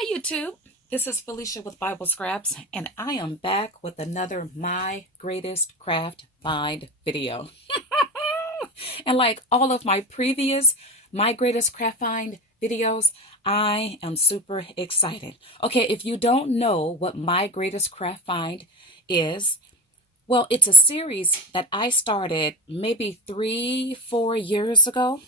Hi, YouTube. This is Felicia with Bible Scraps, and I am back with another My Greatest Craft Find video. And like all of my previous My Greatest Craft Find videos, I am super excited. Okay, if you don't know what My Greatest Craft Find is, well, it's a series that I started maybe 3, 4 years ago.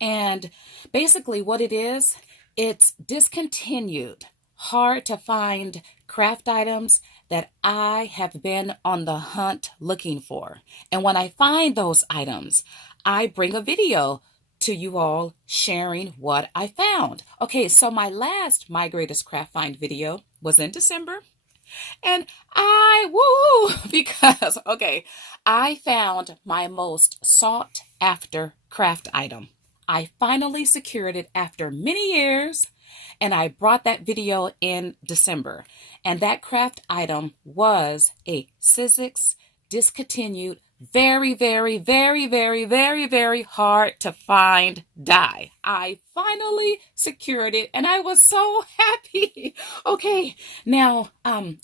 And basically, what it is, it's discontinued, hard to find craft items that I have been on the hunt looking for. And when I find those items, I bring a video to you all sharing what I found. Okay, so my last My Greatest Craft Find video was in December. And because, okay, I found my most sought after craft item. I finally secured it after many years, and I brought that video in December. And that craft item was a Sizzix discontinued, very hard to find die. I finally secured it, and I was so happy. Okay, now,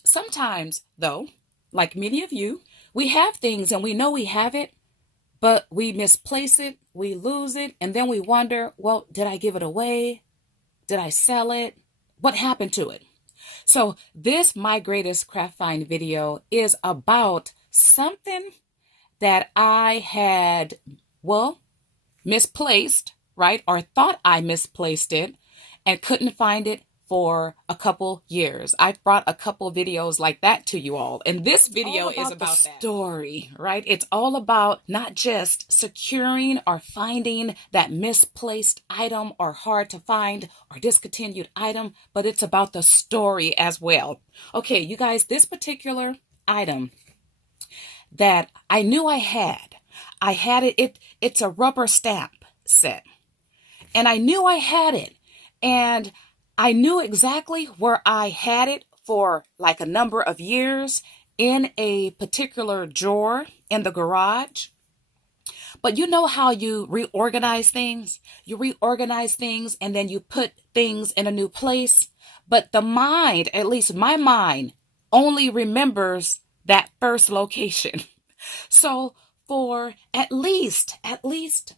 sometimes though, like many of you, we have things and we know we have it, but we misplace it, we lose it, and then we wonder, well, did I give it away? Did I sell it? What happened to it? So this My Greatest Craft Find video is about something that I had, well, misplaced, right? Or thought I misplaced it and couldn't find it for a couple years. I've brought a couple videos like that to you all. And this video is about the story, right? It's all about not just securing or finding that misplaced item or hard to find or discontinued item, but it's about the story as well. Okay, you guys, this particular item that I knew I had it, it's a rubber stamp set. And I knew I had it. And I knew exactly where I had it for like a number of years in a particular drawer in the garage. But you know how you reorganize things? You reorganize things and then you put things in a new place. But the mind, at least my mind, only remembers that first location. So for at least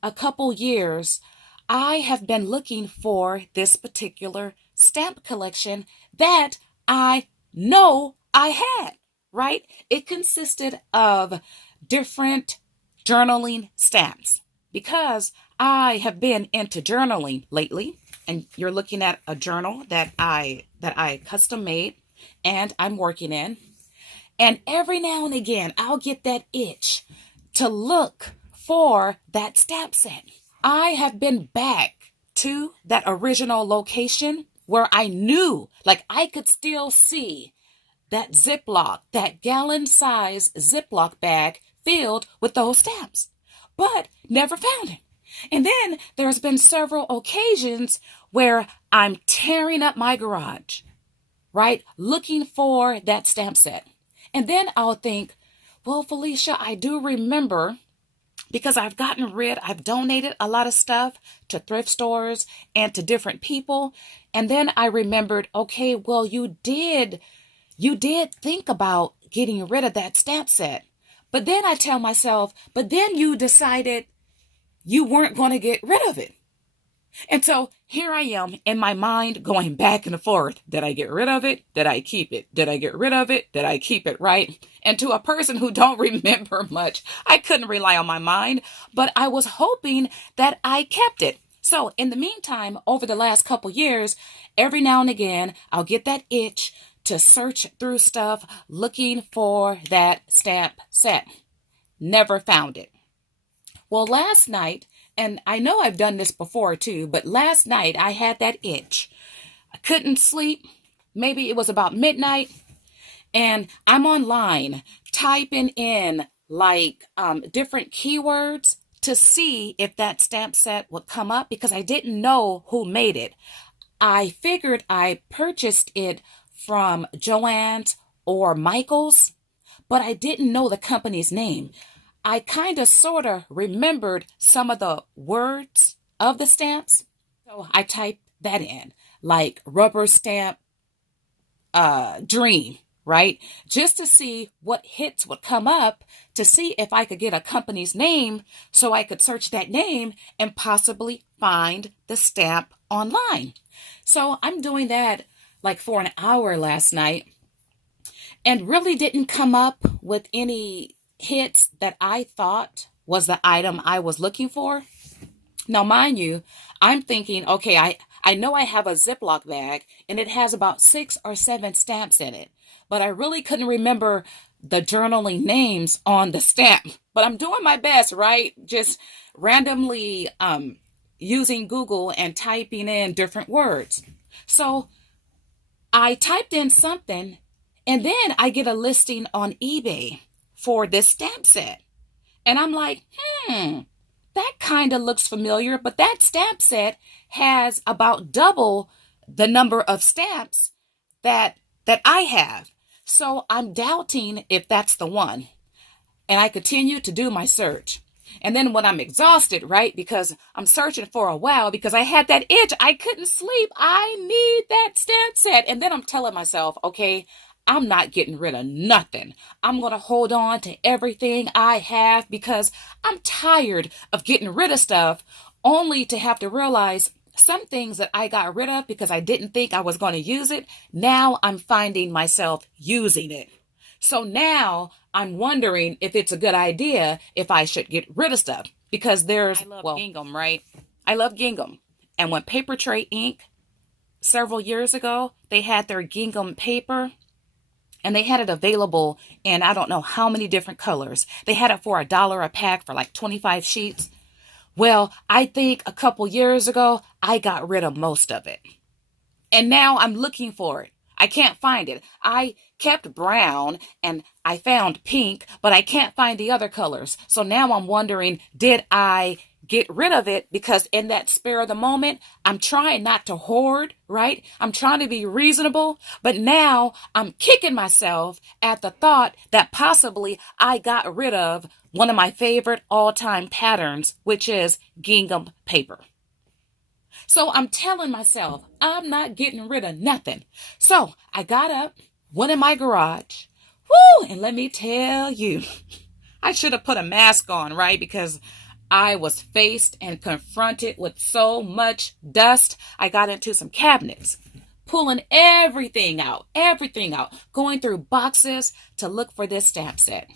a couple years, I have been looking for this particular stamp collection that I know I had, right? It consisted of different journaling stamps because I have been into journaling lately, and you're looking at a journal that I custom made and I'm working in. And every now and again, I'll get that itch to look for that stamp set. I have been back to that original location where I knew, like I could still see that Ziploc, that gallon size Ziploc bag filled with those stamps, but never found it. And then there's been several occasions where I'm tearing up my garage, right? Looking for that stamp set. And then I'll think, well, Felicia, I do remember because I've donated a lot of stuff to thrift stores and to different people. And then I remembered, okay, well, you did think about getting rid of that stamp set. But then I tell myself, but then you decided you weren't going to get rid of it. And so here I am in my mind going back and forth. Did I get rid of it? Did I keep it? Did I get rid of it? Did I keep it? Right? And to a person who don't remember much, I couldn't rely on my mind, but I was hoping that I kept it. So in the meantime, over the last couple years, every now and again, I'll get that itch to search through stuff looking for that stamp set. Never found it. Well, last night, and I know I've done this before too, but last night I had that itch. I couldn't sleep. Maybe it was about midnight, and I'm online typing in like different keywords to see if that stamp set would come up because I didn't know who made it. I figured I purchased it from Joann's or Michael's, but I didn't know the company's name. I kind of sort of remembered some of the words of the stamps, so I typed that in. like rubber stamp dream, right? Just to see what hits would come up to see if I could get a company's name so I could search that name and possibly find the stamp online. So I'm doing that like for an hour last night and really didn't come up with any hits that I thought was the item I was looking for. Now, mind you, I'm thinking, okay, I know I have a Ziploc bag and it has about 6 or 7 stamps in it, but I really couldn't remember the journaling names on the stamp. But I'm doing my best, right? Just randomly using Google and typing in different words. So I typed in something and then I get a listing on eBay for this stamp set. And I'm like, that kind of looks familiar, but that stamp set has about double the number of stamps that I have. So I'm doubting if that's the one. And I continue to do my search. And then when I'm exhausted, right, because I'm searching for a while because I had that itch, I couldn't sleep. I need that stamp set. And then I'm telling myself, okay, I'm not getting rid of nothing. I'm going to hold on to everything I have because I'm tired of getting rid of stuff only to have to realize some things that I got rid of because I didn't think I was going to use it. Now I'm finding myself using it. So now I'm wondering if it's a good idea if I should get rid of stuff because I love gingham, right? I love gingham. And when Paper Tray Ink several years ago, they had their gingham paper and they had it available in I don't know how many different colors. They had it for $1 a pack for like 25 sheets. Well, I think a couple years ago, I got rid of most of it. And now I'm looking for it. I can't find it. I kept brown and I found pink, but I can't find the other colors. So now I'm wondering, did I get rid of it? Because in that spare of the moment, I'm trying not to hoard, right? I'm trying to be reasonable, but now I'm kicking myself at the thought that possibly I got rid of one of my favorite all-time patterns, which is gingham paper. So I'm telling myself, I'm not getting rid of nothing. So I got up, went in my garage. Woo! And let me tell you, I should have put a mask on, right? Because I was faced and confronted with so much dust. I got into some cabinets, pulling everything out, going through boxes to look for this stamp set.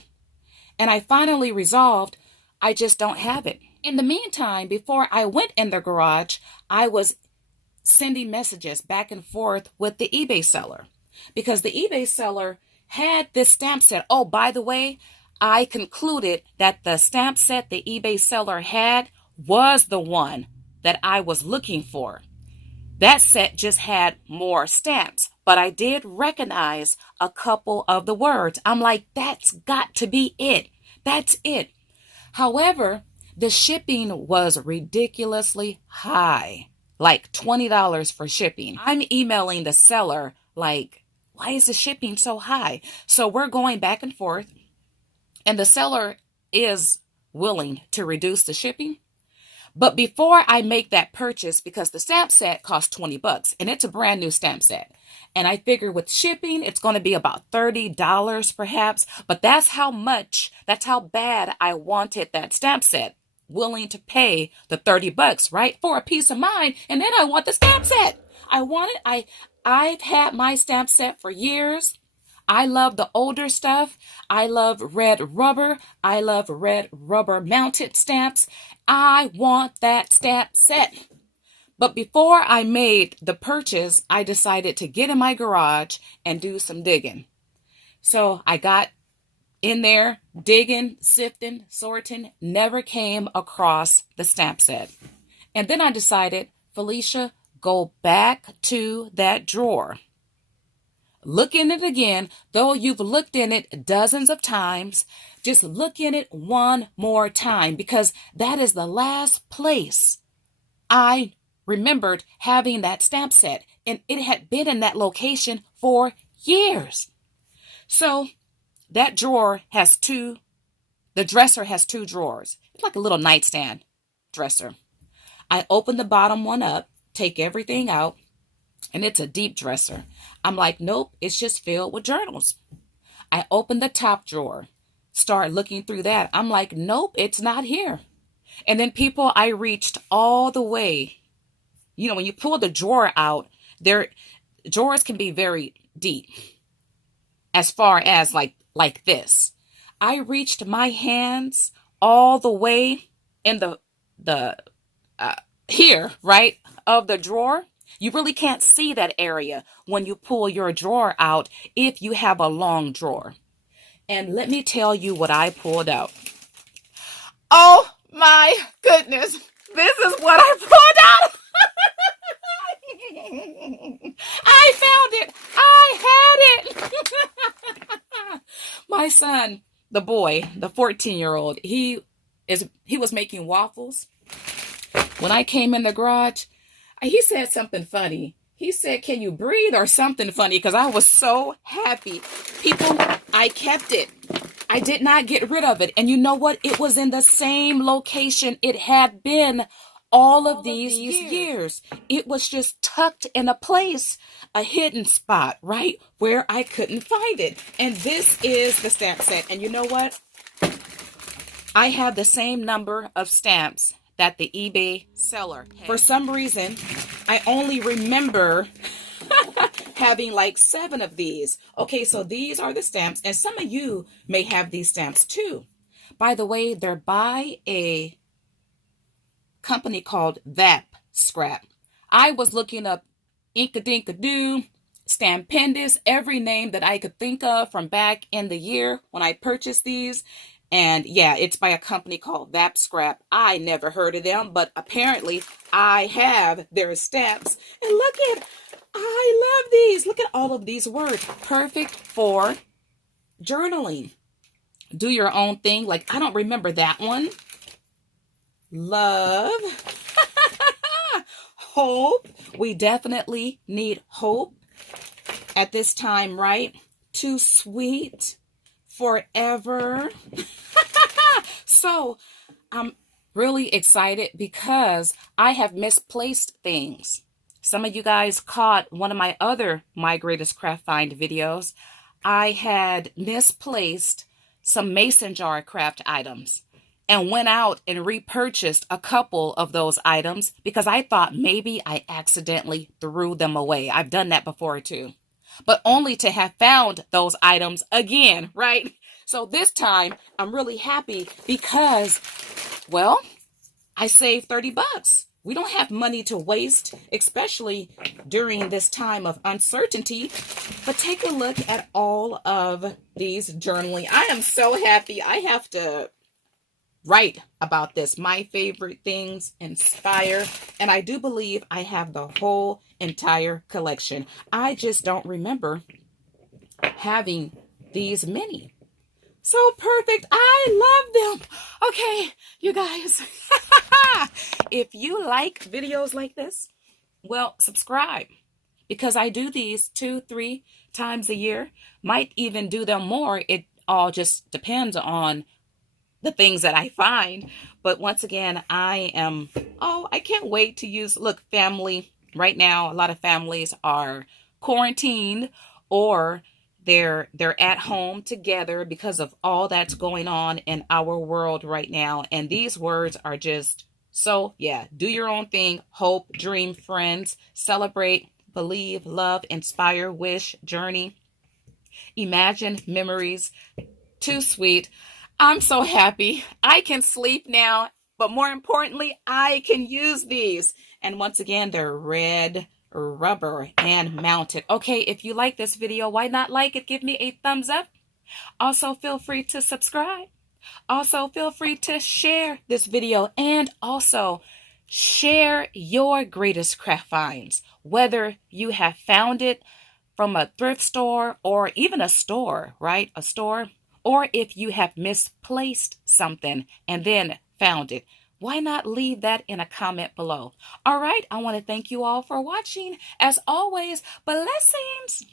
And I finally resolved I just don't have it. In the meantime, before I went in the garage, I was sending messages back and forth with the eBay seller because the eBay seller had this stamp set. Oh, by the way, I concluded that the stamp set the eBay seller had was the one that I was looking for. That set just had more stamps, but I did recognize a couple of the words. I'm like, that's got to be it. That's it. However, the shipping was ridiculously high, like $20 for shipping. I'm emailing the seller like, why is the shipping so high? So we're going back and forth, and the seller is willing to reduce the shipping. But before I make that purchase, because the stamp set costs $20 and it's a brand new stamp set. And I figure with shipping, it's going to be about $30 perhaps. But that's how bad I wanted that stamp set. Willing to pay the $30, right? For a peace of mind. And then I want the stamp set. I've had my stamp set for years. I love the older stuff. I love red rubber. I love red rubber mounted stamps. I want that stamp set. But before I made the purchase, I decided to get in my garage and do some digging. So I got in there, digging, sifting, sorting, never came across the stamp set. And then I decided, Felicia, go back to that drawer. Look in it again, though you've looked in it dozens of times. Just look in it one more time because that is the last place I remembered having that stamp set. And it had been in that location for years. So that drawer has the dresser has 2 drawers. It's like a little nightstand dresser. I open the bottom one up, take everything out, and it's a deep dresser. I'm like, nope, it's just filled with journals. I open the top drawer, start looking through that. I'm like, nope, it's not here. And then people, I reached all the way. You know, when you pull the drawer out, there drawers can be very deep as far as like this. I reached my hands all the way in the here, right, of the drawer. You really can't see that area when you pull your drawer out if you have a long drawer. And let me tell you what I pulled out. Oh my goodness. This is what I pulled out. I found it. I had it. My son, the boy, the 14-year-old, he was making waffles. When I came in the garage, he said something funny. He said, "Can you breathe?" or something funny, because I was so happy. People, I kept it. I did not get rid of it. And you know what? It was in the same location it had been all of these years. It was just tucked in a place, a hidden spot, right, where I couldn't find it. And this is the stamp set. And you know what? I have the same number of stamps that the eBay seller had. For some reason, I only remember having like 7 of these. Okay, so these are the stamps, and some of you may have these stamps too. By the way, they're by a company called VAP Scrap. I was looking up Inkadinkadoo, Stampendous, every name that I could think of from back in the year when I purchased these. And yeah, it's by a company called VAP Scrap. I never heard of them, but apparently I have their stamps. And look at, I love these. Look at all of these words. Perfect for journaling. Do your own thing. Like, I don't remember that one. Love. Hope. We definitely need hope at this time, right? Too sweet. Forever. So I'm really excited because I have misplaced things. Some of you guys caught one of my other My Greatest Craft Find videos. I had misplaced some mason jar craft items and went out and repurchased a couple of those items because I thought maybe I accidentally threw them away. I've done that before too, but only to have found those items again, right? So this time I'm really happy because, well, I saved 30 bucks. We don't have money to waste, especially during this time of uncertainty. But take a look at all of these journaling. I am so happy. I have to write about this. My favorite things inspire. And I do believe I have the whole entire collection. I just don't remember having these many. So perfect. I love them. Okay, you guys. If you like videos like this, well, subscribe. Because I do these 2-3 times a year. Might even do them more. It all just depends on the things that I find. But once again, I can't wait to use, look, family. Right now, a lot of families are quarantined or they're at home together because of all that's going on in our world right now. And these words are just so, yeah, do your own thing. Hope, dream, friends, celebrate, believe, love, inspire, wish, journey, imagine, memories. Too sweet. I'm so happy. I can sleep now, but more importantly, I can use these. And once again, they're red rubber and mounted. Okay, if you like this video, why not like it? Give me a thumbs up. Also, feel free to subscribe. Also, feel free to share this video and also share your greatest craft finds, whether you have found it from a thrift store or even a store, right? A store, or if you have misplaced something and then found it. Why not leave that in a comment below? All right, I want to thank you all for watching. As always, blessings.